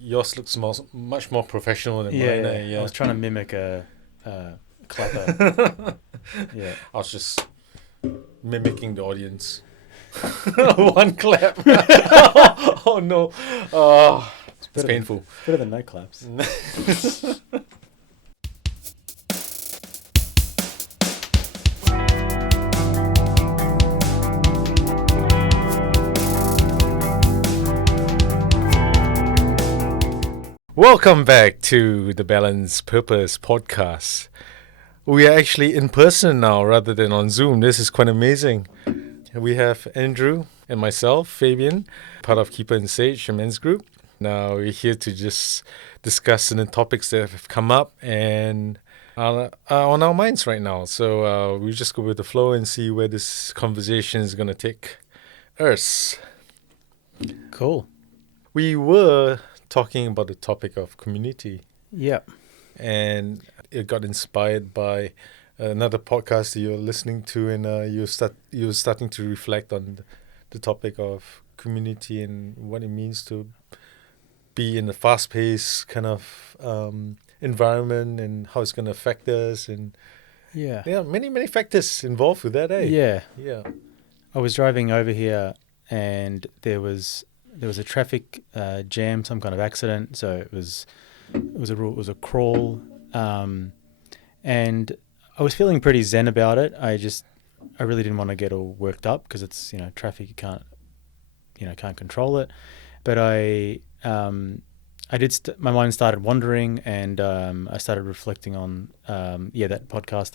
Yours looks much more professional than Yeah, mine. yeah. I was trying to mimic a clapper. Yeah. I was just mimicking the audience. One clap. Oh no. Oh, it's Better painful. better than no claps. Welcome back to the Balance Purpose podcast. We are actually in person now rather than on Zoom. This is quite amazing. We have Andrew and myself, Fabian, part of Keeper and Sage, a men's group. Now we're here to just discuss certain topics that have come up and are on our minds right now. So we just go with the flow and see where this conversation is going to take us. Cool. We were talking about the topic of community, Yeah. and it got inspired by another podcast that you're listening to, and you're starting to reflect on the topic of community and what it means to be in a fast-paced kind of environment and how it's going to affect us, and Yeah. there are many factors involved with that. Yeah. Yeah. I was driving over here and there was a traffic jam, some kind of accident. So it was a crawl, and I was feeling pretty zen about it. I really didn't want to get all worked up because it's traffic, you can't control it. But my mind started wandering, and I started reflecting on that podcast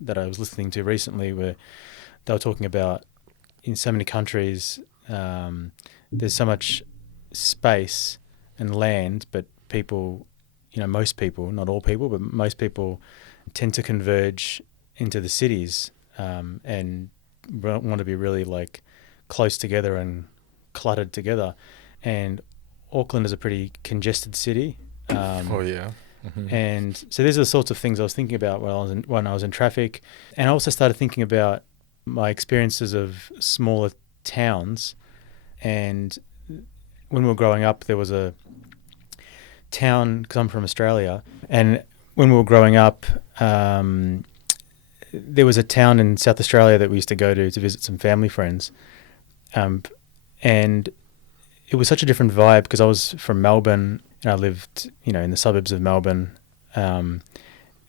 that I was listening to recently, where they were talking about in so many countries. There's so much space and land, but people, most people, not all people, but most people tend to converge into the cities and want to be really like close together and cluttered together. And Auckland is a pretty congested city. Oh yeah. Mm-hmm. And so these are the sorts of things I was thinking about when I was in traffic. And I also started thinking about my experiences of smaller towns. And when we were growing up, there was a town, because I'm from Australia, and when we were growing up, there was a town in South Australia that we used to go to visit some family friends. And it was such a different vibe because I was from Melbourne and I lived, in the suburbs of Melbourne. And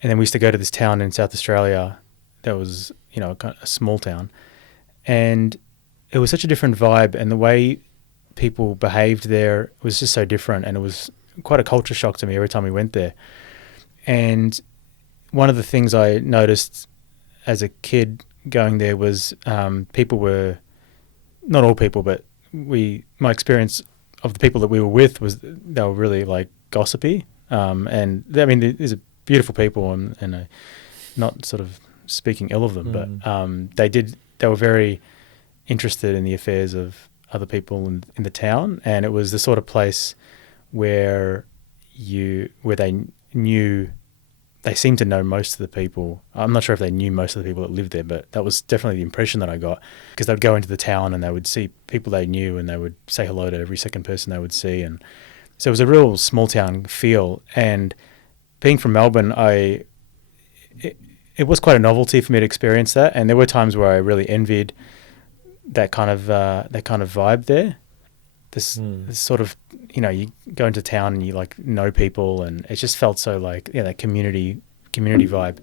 then we used to go to this town in South Australia that was, a small town. And it was such a different vibe, and the way people behaved there was just so different, and it was quite a culture shock to me every time we went there. And one of the things I noticed as a kid going there was people were, not all people, but my experience of the people that we were with was they were really like gossipy. And these are beautiful people, and I, not sort of speaking ill of them, but they were very interested in the affairs of other people in the town, and it was the sort of place where they seemed to know most of the people. I'm not sure if they knew most of the people that lived there, but that was definitely the impression that I got, because they'd go into the town and they would see people they knew and they would say hello to every second person they would see. And so it was a real small town feel. And being from Melbourne, it was quite a novelty for me to experience that. And there were times where I really envied that kind of vibe there. This sort of, you go into town and you like know people, and it just felt so like that community vibe.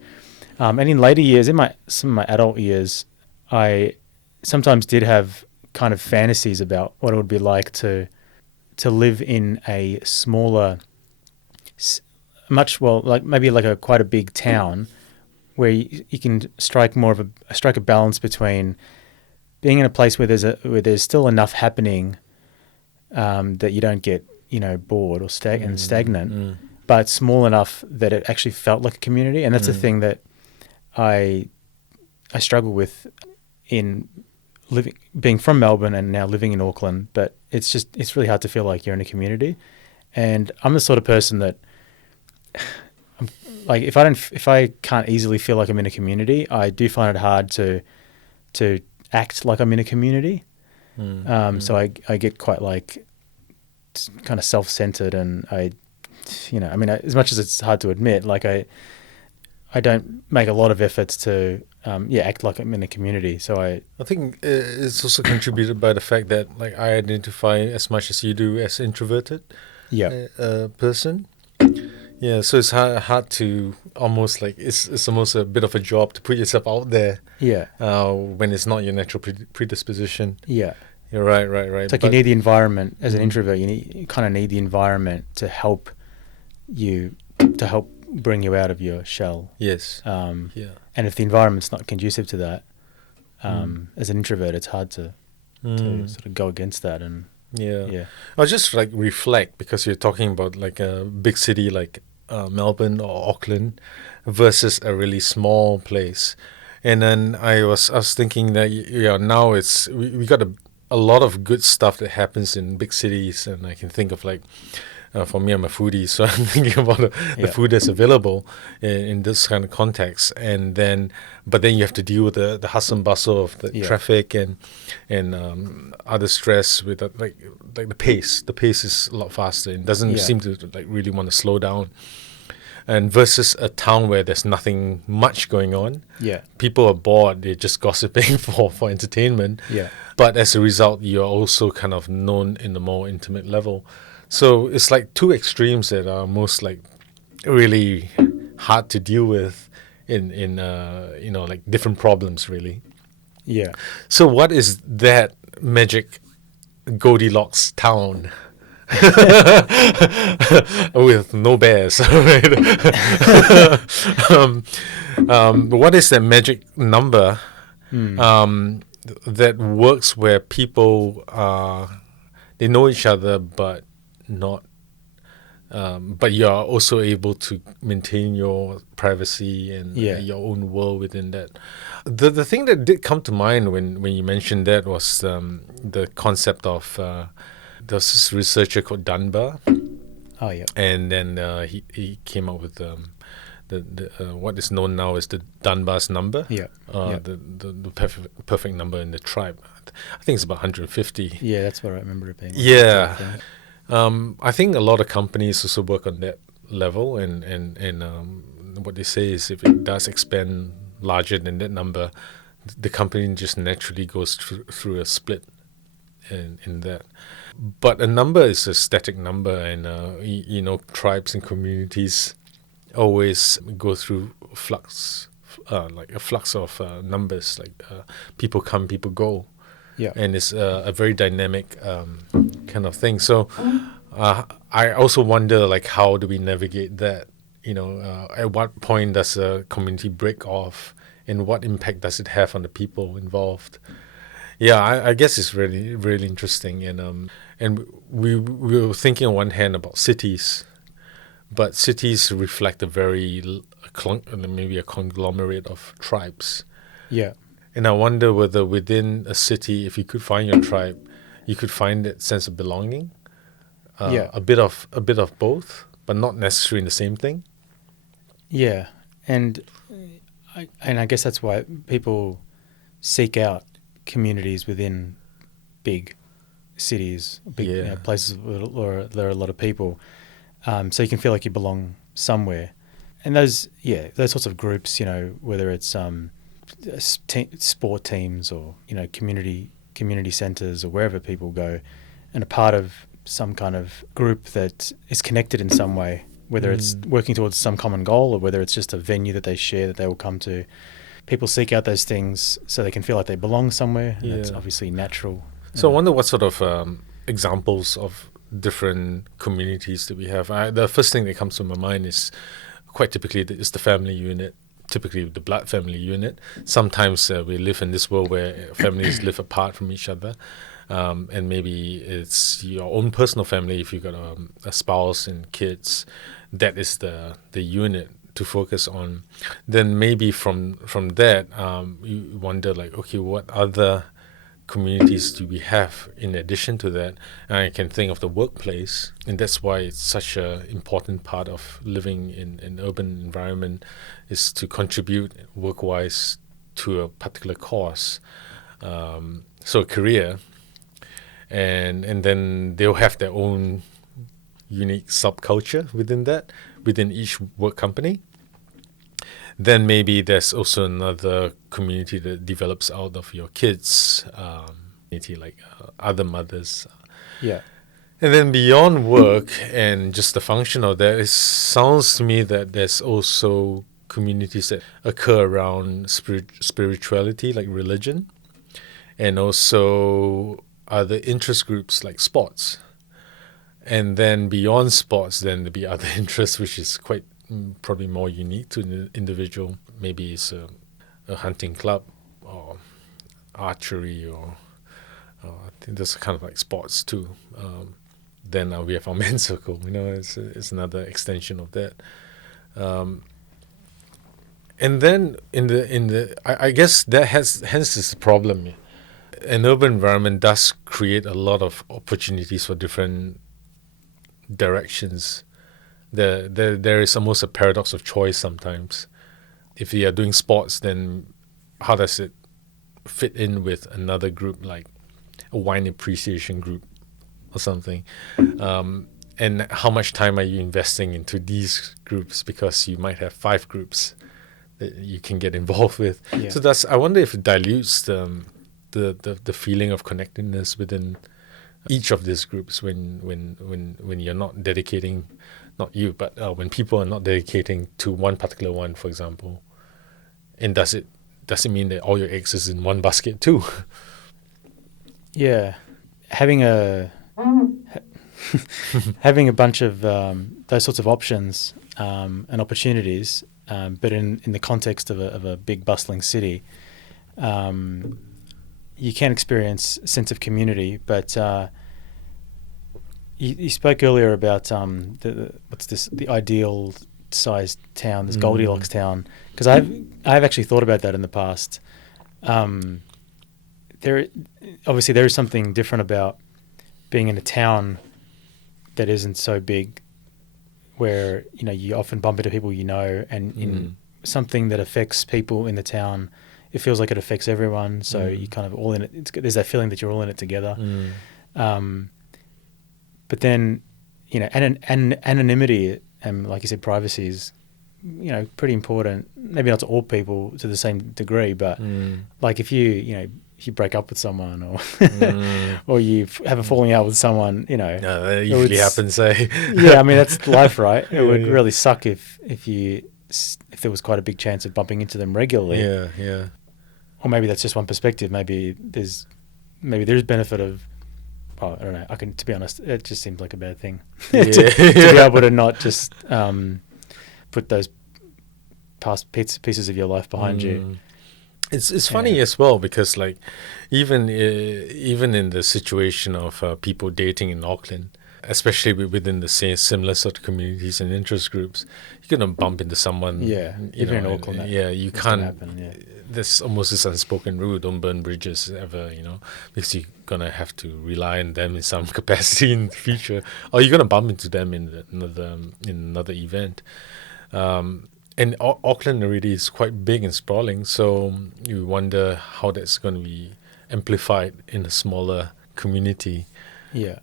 And in later years, some of my adult years, I sometimes did have kind of fantasies about what it would be like to live in a smaller, maybe like quite a big town, where you can strike a balance between being in a place where there's still enough happening that you don't get bored or stagnant, but small enough that it actually felt like a community. And that's the thing that I struggle with in being from Melbourne and now living in Auckland. But it's really hard to feel like you're in a community. And I'm the sort of person that like if I can't easily feel like I'm in a community, I do find it hard to act like I'm in a community. So I get quite like kind of self-centered, and as much as it's hard to admit, like I don't make a lot of efforts to act like I'm in a community. So I think it's also contributed by the fact that like I identify as much as you do as introverted person. Yeah, so it's hard to almost like it's almost a bit of a job to put yourself out there. Yeah. When it's not your natural predisposition. Yeah. You're right. It's like you need the environment as an introvert. You kind of need the environment to help bring you out of your shell. Yes. And if the environment's not conducive to that, as an introvert, it's hard to sort of go against that. And I'll just like reflect, because you're talking about like a big city like Melbourne or Auckland versus a really small place. And then I was thinking that now we got a lot of good stuff that happens in big cities, and I can think of like for me, I'm a foodie, so I'm thinking about the food that's available in this kind of context. And then, but then you have to deal with the hustle and bustle of the traffic and other stress with like the pace. The pace is a lot faster. It doesn't seem to like really want to slow down. And versus a town where there's nothing much going on. Yeah. People are bored. They're just gossiping for entertainment. Yeah. But as a result, you're also kind of known in the more intimate level. So it's like two extremes that are most like really hard to deal with in like different problems, really. Yeah. So what is that magic Goldilocks town? With no bears, right? What is that magic number that works where people they know each other but not but you are also able to maintain your privacy and your own world within that. The thing that did come to mind when you mentioned that was the concept of there's this researcher called Dunbar. Oh yeah. And then he came up with the what is known now as the Dunbar's number. Yeah. The perfect number in the tribe. I think it's about 150. Yeah, that's what I remember it being. Yeah. I think a lot of companies also work on that level, and what they say is if it does expand larger than that number, the company just naturally goes through a split in that. But a number is a static number, and tribes and communities always go through flux, like a flux of numbers. Like people come, people go. Yeah. And it's a very dynamic kind of thing. So I also wonder, like, how do we navigate that? At what point does a community break off, and what impact does it have on the people involved? Yeah, I guess it's really, really interesting. And we were thinking on one hand about cities, but cities reflect a very maybe a conglomerate of tribes. Yeah. And I wonder whether within a city, if you could find your tribe, you could find that sense of belonging. A bit of both, but not necessarily the same thing. Yeah, and I guess that's why people seek out communities within big cities, big places where there are a lot of people, so you can feel like you belong somewhere. And those sorts of groups, whether it's sport teams or community centres or wherever people go and are part of some kind of group that is connected in some way, whether it's working towards some common goal or whether it's just a venue that they share that they will come to. People seek out those things so they can feel like they belong somewhere, and that's obviously natural. So I wonder what sort of examples of different communities that we have. The first thing that comes to my mind is quite typically is the family unit, typically the blood family unit. Sometimes we live in this world where families live apart from each other. And maybe it's your own personal family if you've got a spouse and kids. That is the unit to focus on. Then maybe from that, you wonder like, okay, what other communities do we have in addition to that? And I can think of the workplace, and that's why it's such an important part of living in an urban environment, is to contribute work-wise to a particular cause. So a career. and then they'll have their own unique subculture within each work company. Then maybe there's also another community that develops out of your kids, community, like other mothers. Yeah. And then beyond work and just the function of that, it sounds to me that there's also communities that occur around spirituality, like religion, and also other interest groups like sports. And then beyond sports, then there'll be other interests, which is quite probably more unique to an individual. Maybe it's a hunting club or archery, or I think there's kind of like sports too. Then we have our men's circle. It's another extension of that. And then I guess that hence is the problem. An urban environment does create a lot of opportunities for different directions. There is almost a paradox of choice sometimes. If you are doing sports, then how does it fit in with another group, like a wine appreciation group or something? And how much time are you investing into these groups? Because you might have 5 groups that you can get involved with. Yeah. So I wonder if it dilutes the feeling of connectedness within each of these groups when you're not dedicating, not you, but when people are not dedicating to one particular one, for example. And does it mean that all your eggs is in one basket too? Yeah, having a bunch of those sorts of options and opportunities, but in the context of a big bustling city, you can experience a sense of community. But you spoke earlier about the ideal sized town, this Goldilocks town, because I've actually thought about that in the past. There is something different about being in a town that isn't so big, where you often bump into people and in something that affects people in the town, it feels like it affects everyone. So you kind of all in it. There's that feeling that you're all in it together. But then anonymity and, like you said, privacy is pretty important. Maybe not to all people to the same degree, but like if you break up with someone or or you have a falling out with someone, that usually happens. Yeah, I mean that's life, right? It would really suck if there was quite a big chance of bumping into them regularly. Yeah. Or maybe that's just one perspective. Maybe there's benefit of. Oh, I don't know. To be honest, it just seems like a bad thing to be able to not just put those past pieces of your life behind you. It's funny as well, because like even in the situation of people dating in Auckland, especially within the same similar sort of communities and interest groups, you're gonna bump into someone. Yeah, even in Auckland. You can't. Happen, There's almost this unspoken rule: don't burn bridges ever. Because you're gonna have to rely on them in some capacity in the future, or you're gonna bump into them in another event. And Auckland already is quite big and sprawling, so you wonder how that's going to be amplified in a smaller community. Yeah.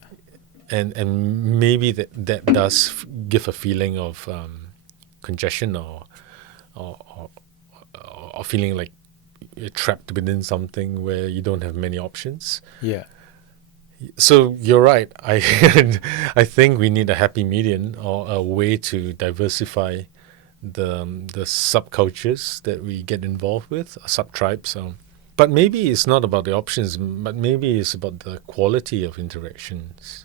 And maybe that does give a feeling of congestion or feeling like you're trapped within something where you don't have many options. Yeah. So you're right. I think we need a happy median, or a way to diversify the subcultures that we get involved with, sub-tribes. But maybe it's not about the options, but maybe it's about the quality of interactions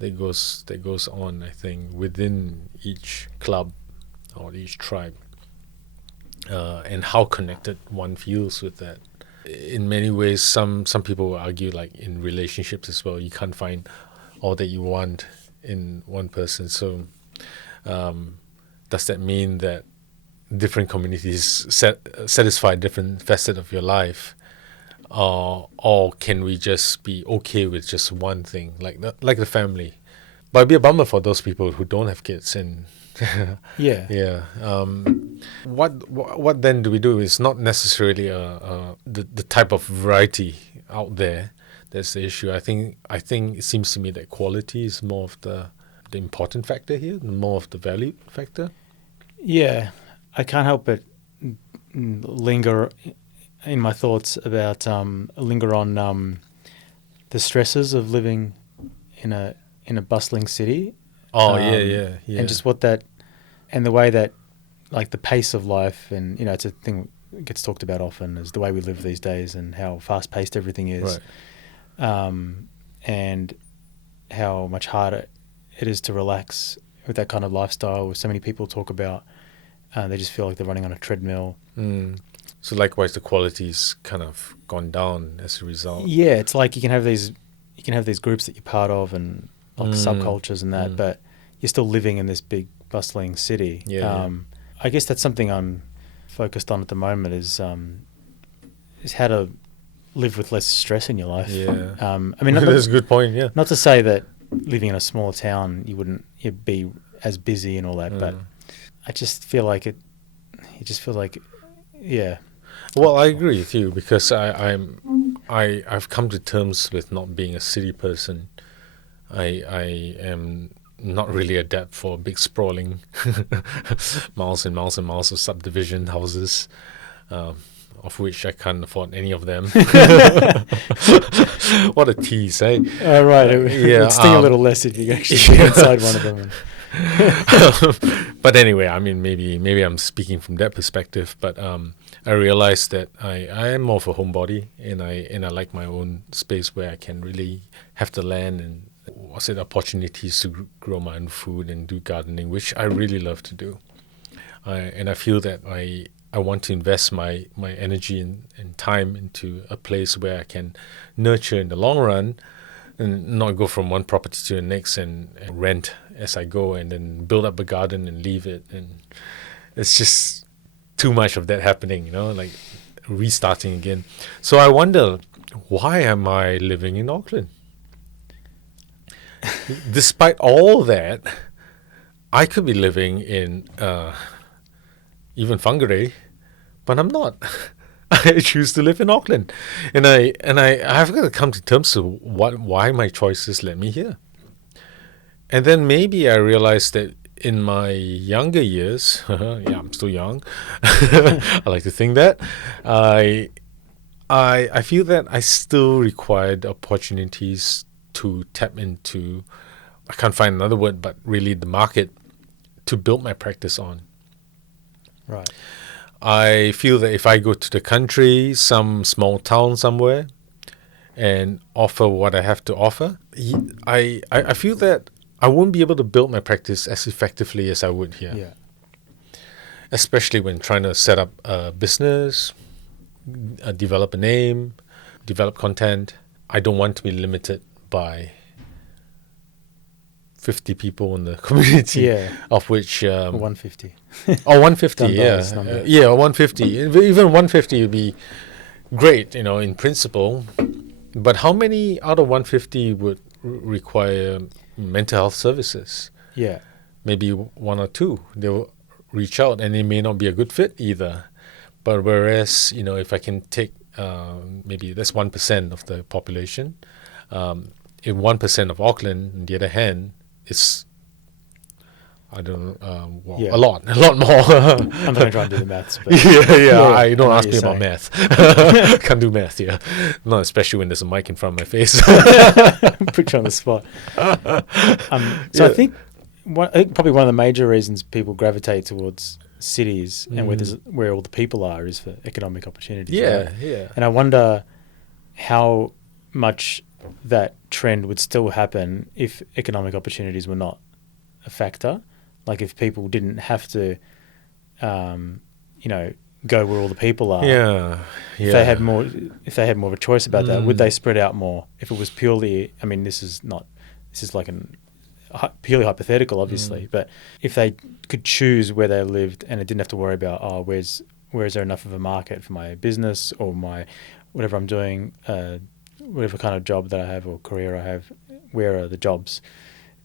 that goes on, I think, within each club or each tribe, and how connected one feels with that. In many ways, some people will argue, like in relationships as well, you can't find all that you want in one person. So does that mean that different communities satisfy different facets of your life, or can we just be okay with just one thing, like the family? But it'd be a bummer for those people who don't have kids. And yeah. What then do we do? It's not necessarily the type of variety out there that's the issue. I think it seems to me that quality is more of the important factor here, more of the value factor. Yeah, I can't help but linger in my thoughts about linger on the stresses of living in a bustling city. Oh, yeah. And just what that, and the way that, like, the pace of life, and it's a thing that gets talked about often, is the way we live these days and how fast paced everything is, and how much harder it is to relax with that kind of lifestyle. Where so many people talk about, they just feel like they're running on a treadmill. So likewise, the quality's kind of gone down as a result. Yeah, it's like you can have these groups that you're part of, and like subcultures and that, but you're still living in this big bustling city. I guess that's something I'm focused on at the moment, is how to live with less stress in your life. I mean, that's a good point. Yeah, not to say that living in a small town you'd be as busy and all that, but I just feel like it just feels like, yeah. Well, I agree with you, because I've come to terms with not being a city person. I am not really adept for big sprawling miles and miles and miles of subdivision houses, of which I can't afford any of them. What a tease, eh? Right. It would sting a little less if you actually be inside one of them. But anyway, I mean, maybe I'm speaking from that perspective, but I realized that I am more of a homebody, and I like my own space where I can really have the land and opportunities to grow my own food and do gardening, which I really love to do. And I feel that I want to invest my energy and time into a place where I can nurture in the long run, and not go from one property to the next and rent as I go, and then build up a garden and leave it. And it's just too much of that happening, like restarting again. So I wonder, why am I living in Auckland? Despite all that, I could be living in even Whangarei, but I'm not. I choose to live in Auckland, and I've got to come to terms with why my choices led me here. And then maybe I realized that in my younger years, I'm still young. I like to think that I feel that I still required opportunities to tap into. I can't find another word, but really the market to build my practice on. Right. I feel that if I go to the country, some small town somewhere, and offer what I have to offer, I feel that I won't be able to build my practice as effectively as I would here. Yeah. Especially when trying to set up a business, develop a name, develop content. I don't want to be limited by 50 people in the community, of which 150. 150, yeah, 150. Even 150 would be great, in principle. But how many out of 150 would require mental health services? Yeah, maybe one or two. They will reach out, and it may not be a good fit either. But whereas, if I can take maybe that's 1% of the population, in 1% of Auckland, on the other hand, it's a lot more. I'm going to try and do the maths. But I don't ask me about math. Can't do math here. Not especially when there's a mic in front of my face. Put you on the spot. I think probably one of the major reasons people gravitate towards cities and where all the people are is for economic opportunities. Yeah. And I wonder how much that trend would still happen if economic opportunities were not a factor. Like if people didn't have to, go where all the people are. Yeah. If they had more of a choice about that, would they spread out more? If it was purely, this is like purely hypothetical, obviously. But if they could choose where they lived and it didn't have to worry about, where is there enough of a market for my business or my whatever I'm doing, whatever kind of job that I have or career I have, where are the jobs?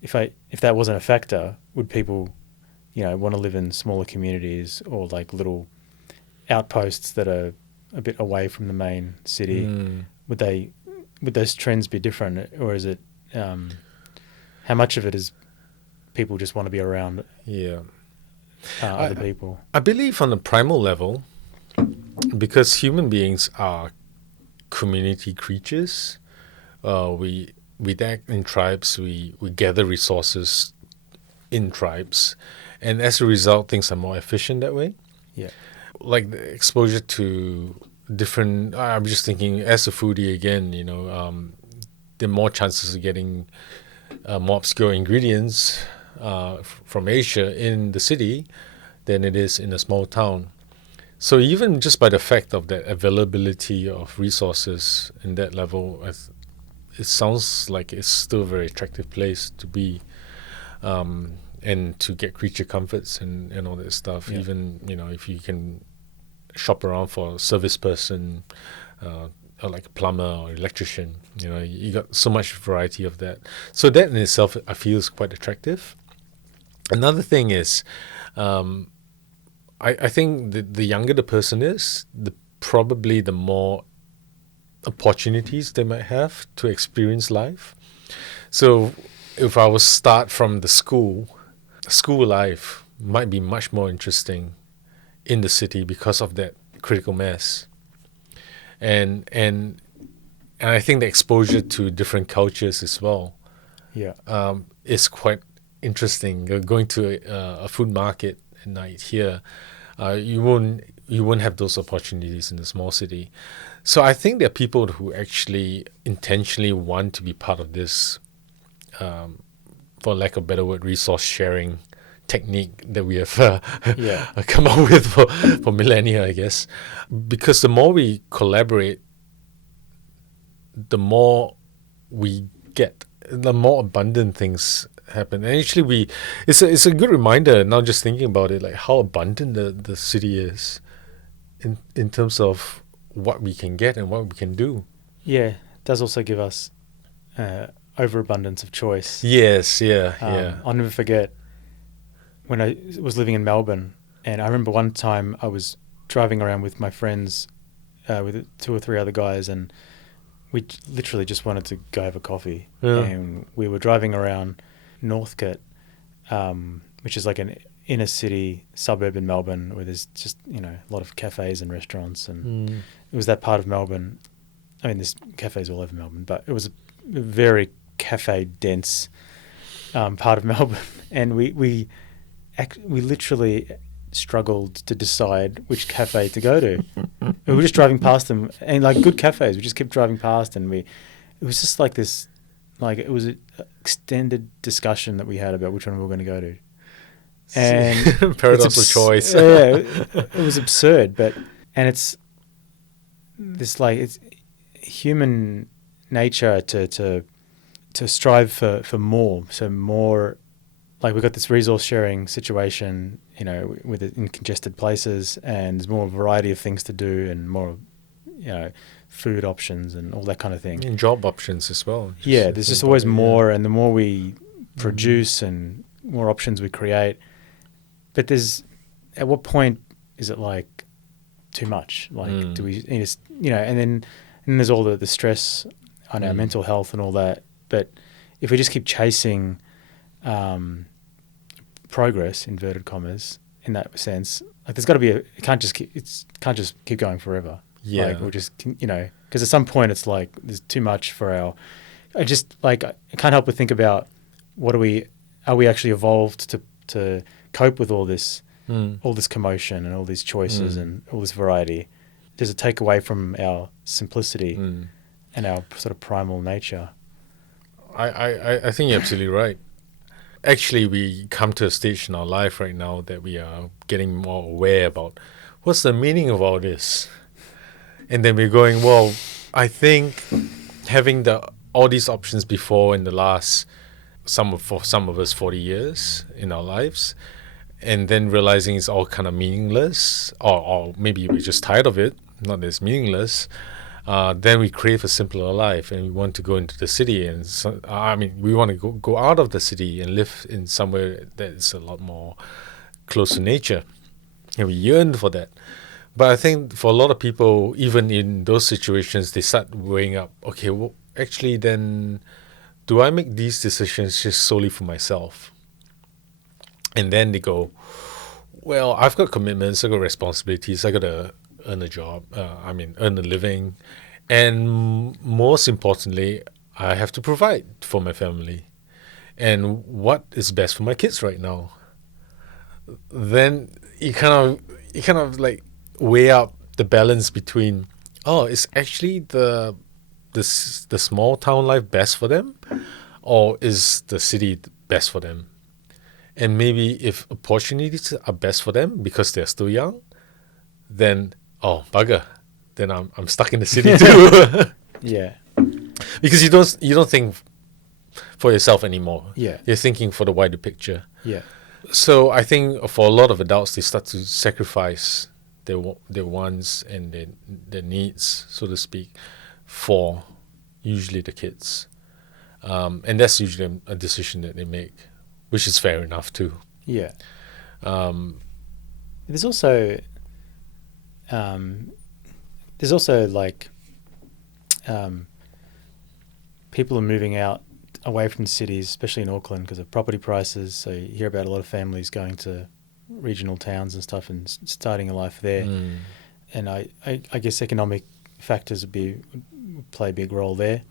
If that wasn't a factor, would people, want to live in smaller communities or like little outposts that are a bit away from the main city? Would would those trends be different, or is it how much of it is people just want to be around Yeah. other people? I believe on a primal level, because human beings are community creatures, we act in tribes, we gather resources in tribes, and as a result, things are more efficient that way. Yeah. Like the exposure to different, I'm just thinking as a foodie again, there are more chances of getting more obscure ingredients from Asia in the city than it is in a small town. So even just by the fact of the availability of resources in that level, it sounds like it's still a very attractive place to be, and to get creature comforts and all that stuff. Yeah. Even, if you can shop around for a service person, or like a plumber or electrician, you got so much variety of that. So that in itself, I feel, is quite attractive. Another thing is, I think the younger the person is, probably the more opportunities they might have to experience life. So if I was start from the school life might be much more interesting in the city because of that critical mass. And I think the exposure to different cultures as well, is quite interesting. Going to a food market at night here, you won't have those opportunities in the small city. So I think there are people who actually intentionally want to be part of this, for lack of a better word, resource sharing technique that we have come up with for millennia, I guess. Because the more we collaborate, the more we get, the more abundant things happen. And actually, it's a good reminder now, just thinking about it, like how abundant the city is in terms of what we can get and what we can do. Yeah, it does also give us overabundance of choice. Yes, yeah. I'll never forget when I was living in Melbourne, and I remember one time I was driving around with my friends, with 2 or 3 other guys, and we literally just wanted to go have a coffee. Yeah. And we were driving around Northcote, which is like an inner city suburb in Melbourne, where there's just a lot of cafes and restaurants, and it was that part of Melbourne. I mean, there's cafes all over Melbourne, but it was a very cafe dense part of Melbourne, and we literally struggled to decide which cafe to go to. We were just driving past them, and like good cafes, we just kept driving past, and it was just like this, like it was an extended discussion that we had about which one we were going to go to. And paradox of choice. Yeah, it was absurd, and it's this, like, it's human nature to strive for more. So more, like, we've got this resource sharing situation, with it in congested places, and there's more variety of things to do, and more, food options and all that kind of thing. And job options as well. There's just always more, and the more we produce and more options we create. But at what point is it like too much? Like, do we need to, and then there's all the stress on our mental health and all that. But if we just keep chasing progress, inverted commas, in that sense, like, there's got to be it can't just keep going forever. Yeah. Like, we'll just, because at some point it's like there's too much for I can't help but think about are we actually evolved to cope with all this commotion and all these choices and all this variety? Does it take away from our simplicity and our sort of primal nature? I think you're absolutely right. Actually, we come to a stage in our life right now that we are getting more aware about what's the meaning of all this. And then we're going, well, I think having all these options before in the last, for some of us, 40 years in our lives, and then realizing it's all kind of meaningless, or maybe we're just tired of it, not that it's meaningless, then we crave a simpler life, and we want to go into the city, and we want to go out of the city and live in somewhere that's a lot more close to nature, and we yearn for that. But I think for a lot of people, even in those situations, they start weighing up, okay, actually then do I make these decisions just solely for myself? And then they go, well, I've got commitments, I've got responsibilities, I got to earn a job, earn a living. And most importantly, I have to provide for my family. And what is best for my kids right now? Then you kind of like weigh up the balance between, oh, is actually the small town life best for them, or is the city best for them? And maybe if opportunities are best for them because they're still young, then bugger, then I'm stuck in the city too. Yeah. Because you don't think for yourself anymore. Yeah. You're thinking for the wider picture. Yeah. So I think for a lot of adults, they start to sacrifice their wants and their needs, so to speak, for usually the kids. And that's usually a decision that they make, which is fair enough too. Yeah. There's also like people are moving out away from cities, especially in Auckland, because of property prices. So you hear about a lot of families going to regional towns and stuff and starting a life there. And I guess economic factors would play a big role there.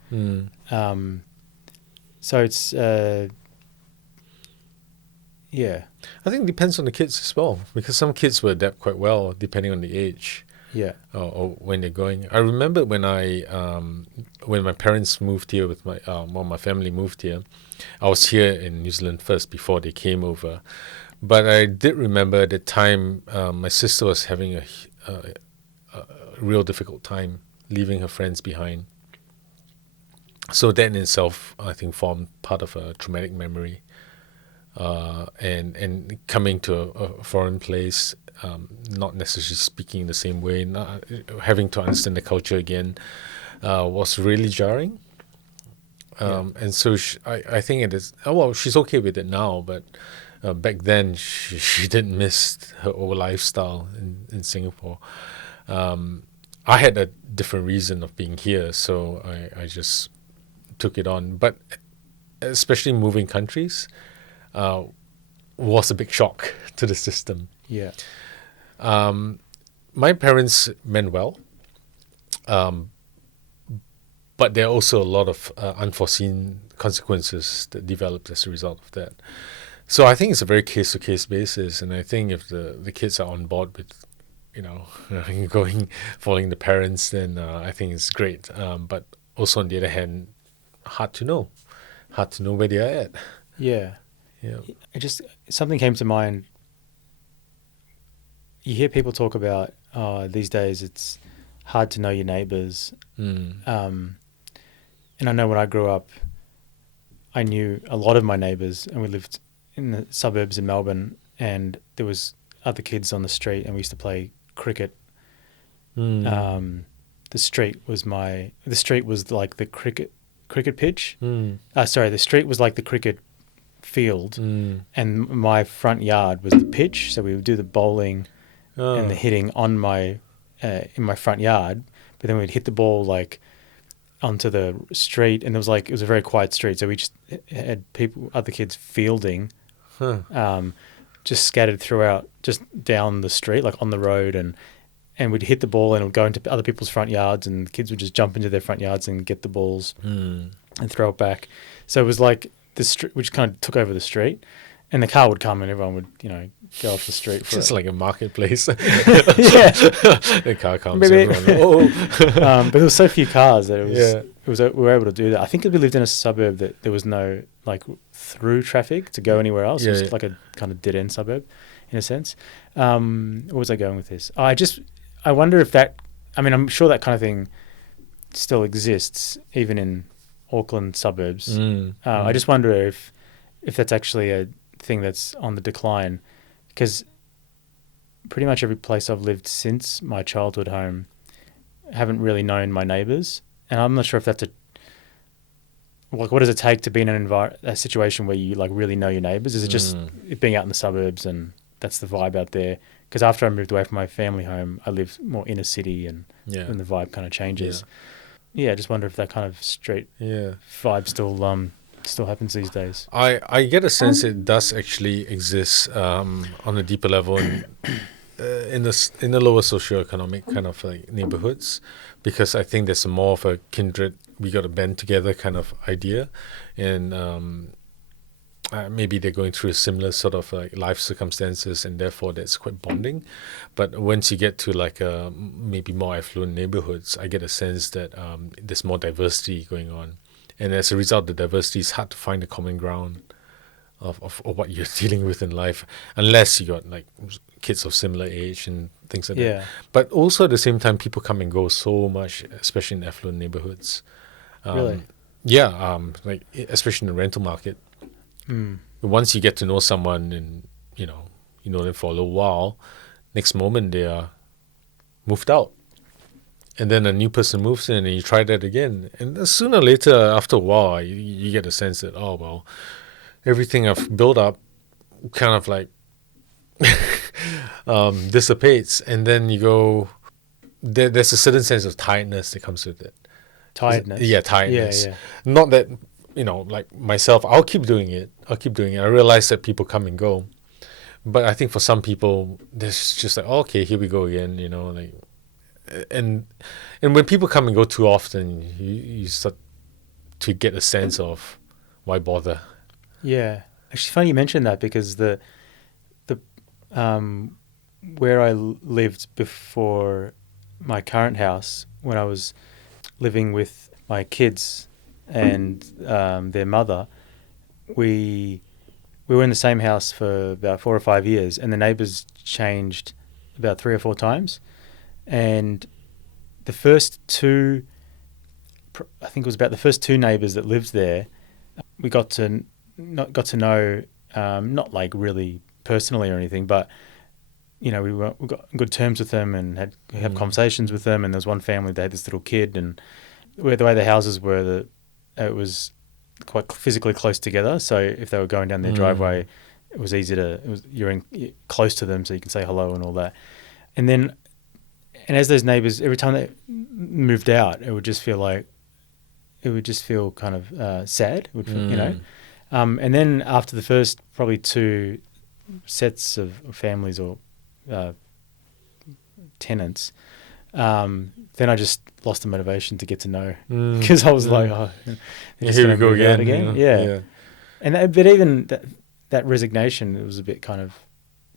So it's yeah. I think it depends on the kids as well, because some kids will adapt quite well depending on the age. Yeah. Or when they're going. I remember when my parents moved here with my family moved here. I was here in New Zealand first before they came over. But I did remember at the time my sister was having a real difficult time leaving her friends behind. So that in itself, I think, formed part of a traumatic memory. And coming to a foreign place, not necessarily speaking the same way, not having to understand the culture again, was really jarring. And so I think it is. Well, she's okay with it now, but back then she didn't miss her old lifestyle in Singapore. I had a different reason of being here, so I just took it on. But especially moving countries was a big shock to the system. Yeah. My parents meant well, but there are also a lot of unforeseen consequences that developed as a result of that. So I think it's a very case-to-case basis, and I think if the kids are on board with, following the parents, then I think it's great. But also on the other hand, hard to know where they are at. Yeah. Yeah. Something came to mind. You hear people talk about, these days it's hard to know your neighbours. And I know when I grew up, I knew a lot of my neighbours, and we lived in the suburbs in Melbourne, and there was other kids on the street, and we used to play cricket. The street was like the cricket pitch. The street was like the cricket field, and my front yard was the pitch. So we would do the bowling and the hitting on my in my front yard, but then we'd hit the ball like onto the street, and it was a very quiet street, so we just had other kids fielding, just scattered throughout, just down the street, like on the road, and we'd hit the ball and it would go into other people's front yards, and the kids would just jump into their front yards and get the balls and throw it back. So it was like the street, which kind of took over the street, and the car would come and everyone would, go off the street. Just like a marketplace. Yeah. The car comes, everyone, but there was so few cars that we were able to do that. I think we lived in a suburb that there was no like through traffic to go anywhere else. It was like a kind of dead end suburb in a sense. Where was I going with this? I wonder if that, I'm sure that kind of thing still exists even in Auckland suburbs. I just wonder if that's actually a thing that's on the decline, because pretty much every place I've lived since my childhood home haven't really known my neighbours, and I'm not sure if that's what does it take to be in a situation where you like really know your neighbours? Is it just it being out in the suburbs and that's the vibe out there? Because after I moved away from my family home, I lived more inner city, and the vibe kind of changes. yeah, I just wonder if that kind of street Yeah. vibe still happens these days. I get a sense it does actually exist on a deeper level in the lower socioeconomic kind of like neighborhoods, because I think there's more of a kindred, we got to band together kind of idea, and maybe they're going through a similar sort of like life circumstances, and therefore that's quite bonding. But once you get to like maybe more affluent neighborhoods, I get a sense that there's more diversity going on, and as a result, the diversity is hard to find a common ground of what you're dealing with in life, unless you got like kids of similar age and things like that. Yeah, But also at the same time, people come and go so much, especially in affluent neighborhoods. really. Yeah, like especially in the rental market. Mm. Once you get to know someone and you know them for a little while, next moment they are moved out, and then a new person moves in, and you try that again, and sooner or later, after a while, you get a sense that, oh well, everything I've built up kind of like dissipates, and then you go, there's a certain sense of tiredness that comes with it. Tiredness. Yeah, tiredness. Yeah, yeah. Not that, like myself, I'll keep doing it. I realize that people come and go. But I think for some people, there's just like, oh, okay, here we go again, like, and when people come and go too often, you start to get a sense of why bother. Yeah. Actually, funny you mentioned that, because the where I lived before my current house, when I was living with my kids and their mother, we were in the same house for about 4 or 5 years, and the neighbours changed about 3 or 4 times. And the first two, I think it was about the first 2 neighbours that lived there, we got to know, not like really personally or anything, but we got good terms with them and had conversations with them. And there was one family, they had this little kid, and the way the houses were, it was quite physically close together. So if they were going down their driveway, it was easy you're close to them, so you can say hello and all that. And as those neighbours, every time they moved out, it would just feel kind of sad. It would feel, and then after the first probably 2 sets of families or tenants, then I just lost the motivation to get to know, because I was like, oh, here we go again. Yeah. And but even that resignation, it was a bit kind of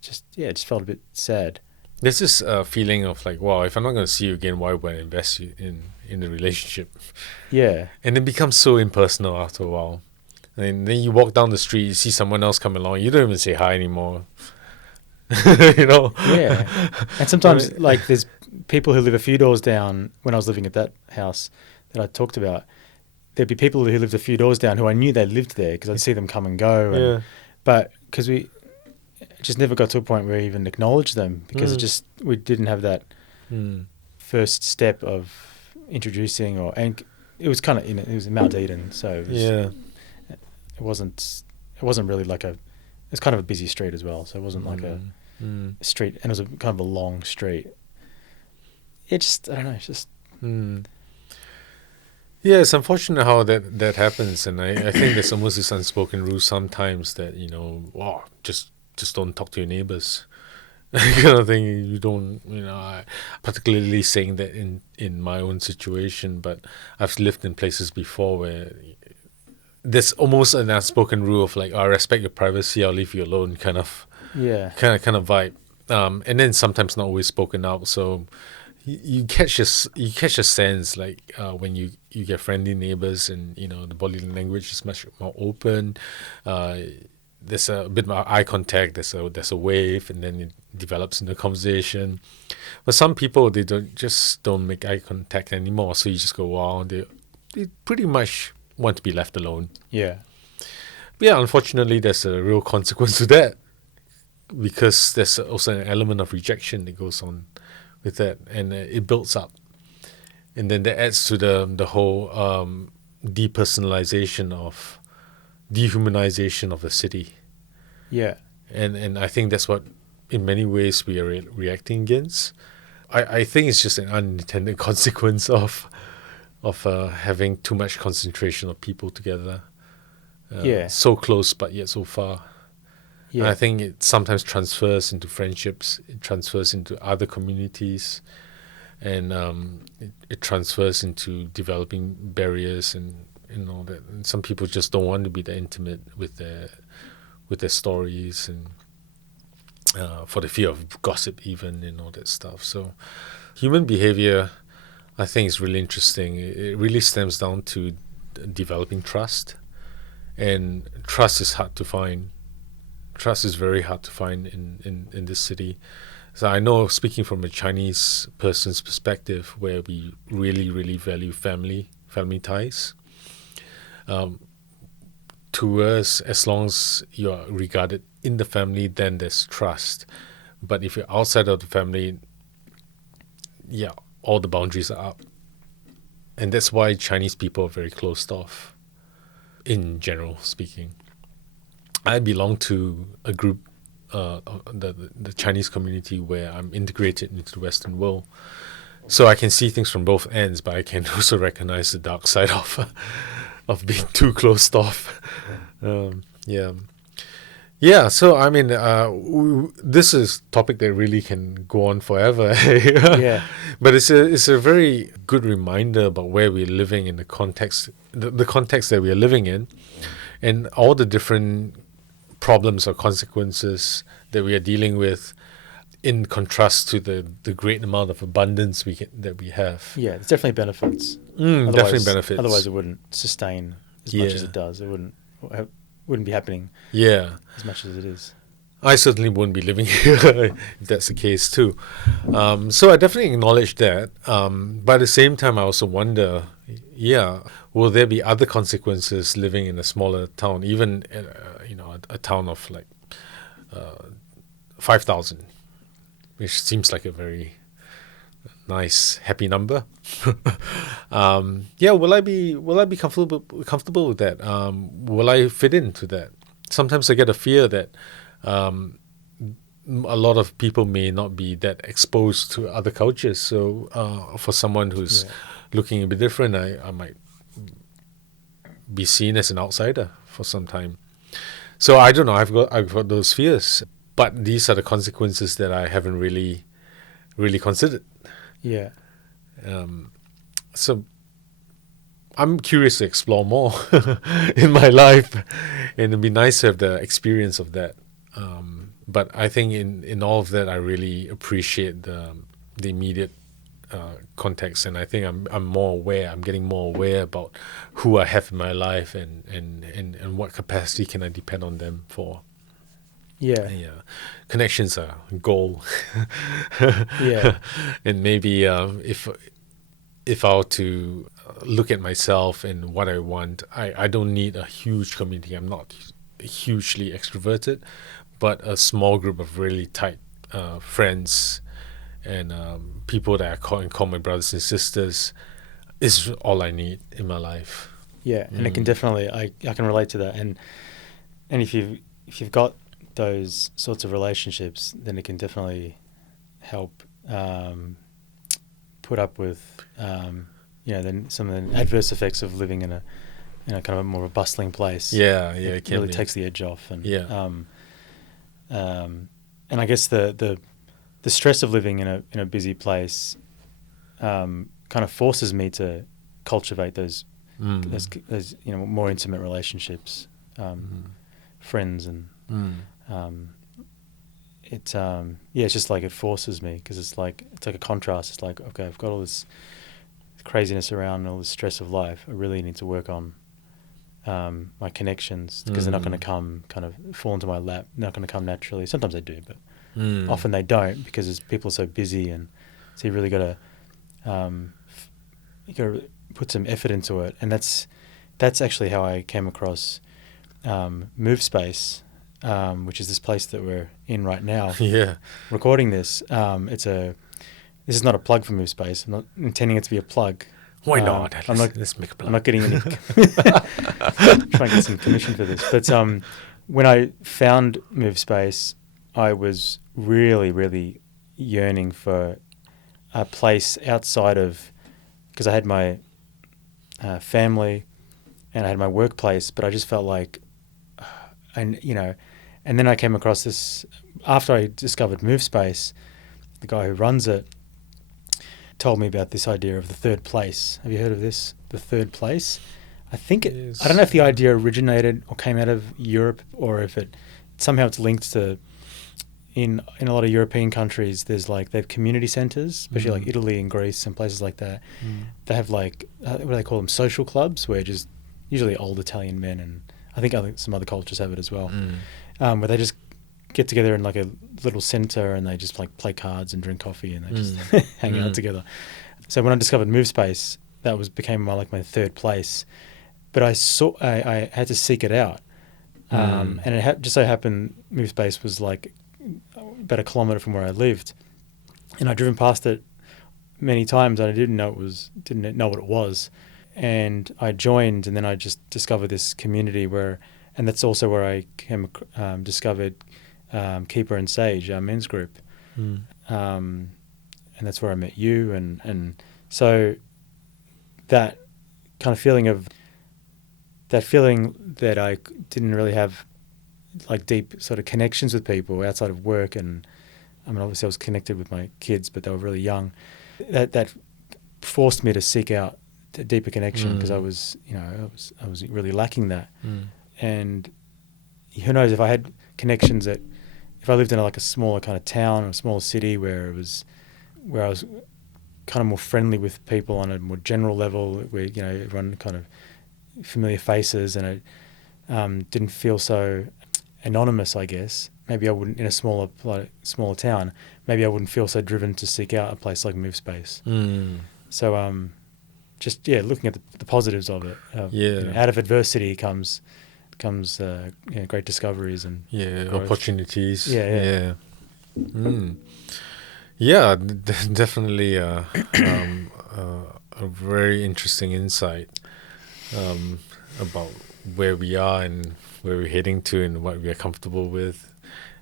just felt a bit sad. There's this feeling of like, wow, if I'm not going to see you again, why would I invest in the relationship? Yeah. And it becomes so impersonal after a while. And then you walk down the street, you see someone else come along, you don't even say hi anymore. Yeah. And sometimes, like, there's people who live a few doors down. When I was living at that house that I talked about, there'd be people who lived a few doors down who I knew they lived there, because I'd see them come and go. And, but because we just never got to a point where we even acknowledged them, because we didn't have that first step of introducing, and it was kind of it was in Mount Eden, so it wasn't really like it's kind of a busy street as well, so it wasn't like a street, and it was kind of a long street. It just, I don't know, it's just... Yeah, it's unfortunate how that happens, and I think there's almost this unspoken rule sometimes that, wow, just don't talk to your neighbors. Kind of thing. You don't, I particularly saying that in my own situation, but I've lived in places before where there's almost an unspoken rule of like, I respect your privacy, I'll leave you alone, kind of vibe. And then sometimes not always spoken out. So you catch a sense like when you get friendly neighbors, and the body language is much more open. There's a bit more eye contact. There's a wave, and then it develops into a conversation. But some people, they don't make eye contact anymore. So you just go, wow, they pretty much want to be left alone. Yeah. But yeah, unfortunately, there's a real consequence to that, because there's also an element of rejection that goes on with that, and it builds up, and then that adds to the whole depersonalization of dehumanization of the city. Yeah. And I think that's what in many ways we are reacting against. I think it's just an unintended consequence of of having too much concentration of people together. Yeah. So close but yet so far. And Yeah. I think it sometimes transfers into friendships, it transfers into other communities, and it transfers into developing barriers and all that. And some people just don't want to be that intimate with their stories, and for the fear of gossip even and all that stuff. So human behavior, I think, is really interesting. It really stems down to developing trust, and trust is hard to find. Trust is very hard to find in this city. So I know, speaking from a Chinese person's perspective, where we really, really value family ties. To us, as long as you're regarded in the family, then there's trust. But if you're outside of the family, yeah, all the boundaries are up. And that's why Chinese people are very closed off, in general speaking. I belong to a group, the Chinese community, where I'm integrated into the Western world. So I can see things from both ends, but I can also recognize the dark side of being too closed off. Yeah. Yeah, so I mean, this is a topic that really can go on forever. Yeah. But it's a very good reminder about where we're living in the context that we are living in, and all the different problems or consequences that we are dealing with, in contrast to the great amount of abundance that we have. Yeah, there's definitely benefits. Definitely benefits. Otherwise, it wouldn't sustain as much as Yeah. it does. It wouldn't be happening Yeah. as much as it is. I certainly wouldn't be living here if that's the case too. So I definitely acknowledge that. But at the same time, I also wonder, will there be other consequences living in a smaller town, even a town of like 5,000, which seems like a very nice, happy number. Will I be comfortable with that? Will I fit into that? Sometimes I get a fear that a lot of people may not be that exposed to other cultures. So for someone who's looking a bit different, I might be seen as an outsider for some time. So I don't know. I've got those fears, but these are the consequences that I haven't really considered. Yeah. So I'm curious to explore more in my life, and it'd be nice to have the experience of that. But I think in all of that, I really appreciate the immediate context, and I think I'm more aware. I'm getting more aware about who I have in my life, and what capacity can I depend on them for. Yeah. Connections are a goal. Yeah. And maybe if I were to look at myself and what I want, I don't need a huge community. I'm not hugely extroverted, but a small group of really tight friends and people that I call my brothers and sisters is all I need in my life. Yeah, and it can definitely, I can relate to that. And if you've got those sorts of relationships, then it can definitely help put up with then some of the adverse effects of living in a kind of a more of a bustling place. It really takes the edge off. And and I guess the stress of living in a busy place kind of forces me to cultivate those more intimate relationships, friends, and it's just like it forces me, because it's like a contrast. It's like, okay, I've got all this craziness around and all this stress of life. I really need to work on my connections, because they're not going to fall into my lap. They're not going to come naturally. Sometimes they do, but often they don't, because people are so busy, and so you really got to put some effort into it. And that's actually how I came across Movespace, which is this place that we're in right now. Recording this. This is not a plug for Movespace. I'm not intending it to be a plug. Why not? Let's make a plug. I'm not getting any. Trying to get some commission for this. But when I found Movespace, I was really, really yearning for a place outside of, because I had my family, and I had my workplace, but I just felt like, and and then I came across this after I discovered Movespace. The guy who runs it told me about this idea of the third place. Have you heard of this? The third place. I think Yes. I don't know if the idea originated or came out of Europe, or if it somehow it's linked to. In a lot of European countries, there's like they have community centres, especially like Italy and Greece and places like that. They have like what do they call them? Social clubs, where just usually old Italian men, and I think some other cultures have it as well, where they just get together in like a little centre and they just like play cards and drink coffee and they just hang out together. So when I discovered Movespace, that became my third place. But I had to seek it out, and it just so happened Movespace was like about a kilometre from where I lived, and I'd driven past it many times and I didn't know what it was, and I joined, and then I just discovered this community and that's also where I discovered Keeper and Sage, our men's group, and that's where I met you, and so that kind of feeling that I didn't really have like deep sort of connections with people outside of work, and I mean obviously I was connected with my kids, but they were really young. That forced me to seek out a deeper connection, because I was really lacking that. And who knows, if I had connections if I lived in like a smaller kind of town or a smaller city where I was kind of more friendly with people on a more general level, where everyone kind of familiar faces, and it didn't feel so anonymous, I guess. Maybe I wouldn't, in a smaller town, maybe I wouldn't feel so driven to seek out a place like Movespace. So just looking at the positives of it. Out of adversity comes great discoveries and growth. Opportunities. Definitely a very interesting insight about where we are and where we're heading to and what we are comfortable with,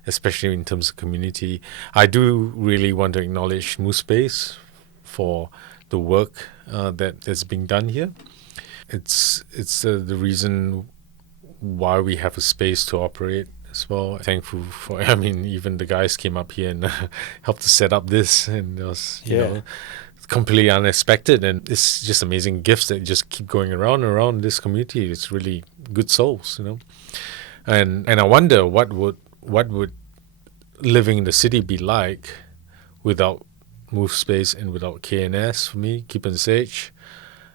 especially in terms of community. I do really want to acknowledge Movespace for the work that's being done here. It's the reason why we have a space to operate as well. Thankful for, even the guys came up here and helped to set up this, and it was, completely unexpected, and it's just amazing gifts that just keep going around this community. It's really good souls, and I wonder what would living in the city be like without Movespace and without KNS. For me, Keep and Sage,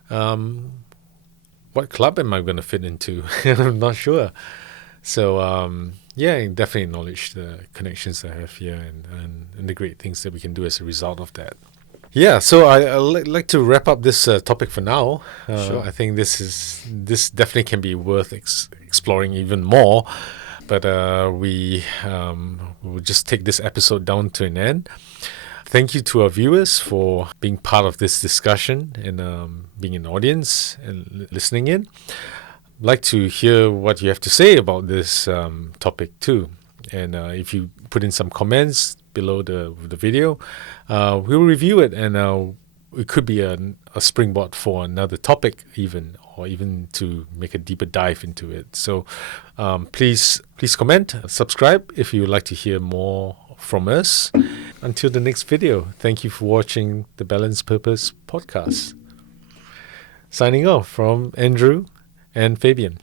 what club am I going to fit into? I'm not sure. So I definitely acknowledge the connections I have here and the great things that we can do as a result of that. Yeah, so I'd like to wrap up this topic for now. Sure. I think this definitely can be worth exploring even more, but we'll just take this episode down to an end. Thank you to our viewers for being part of this discussion and being an audience and listening in. I'd like to hear what you have to say about this topic too, and if you put in some comments below the video, we'll review it, and it could be a springboard for another topic or even to make a deeper dive into it. So please comment, subscribe if you would like to hear more from us. Until the next video, thank you for watching the Balanced Purpose podcast. Signing off from Andrew and Fabian.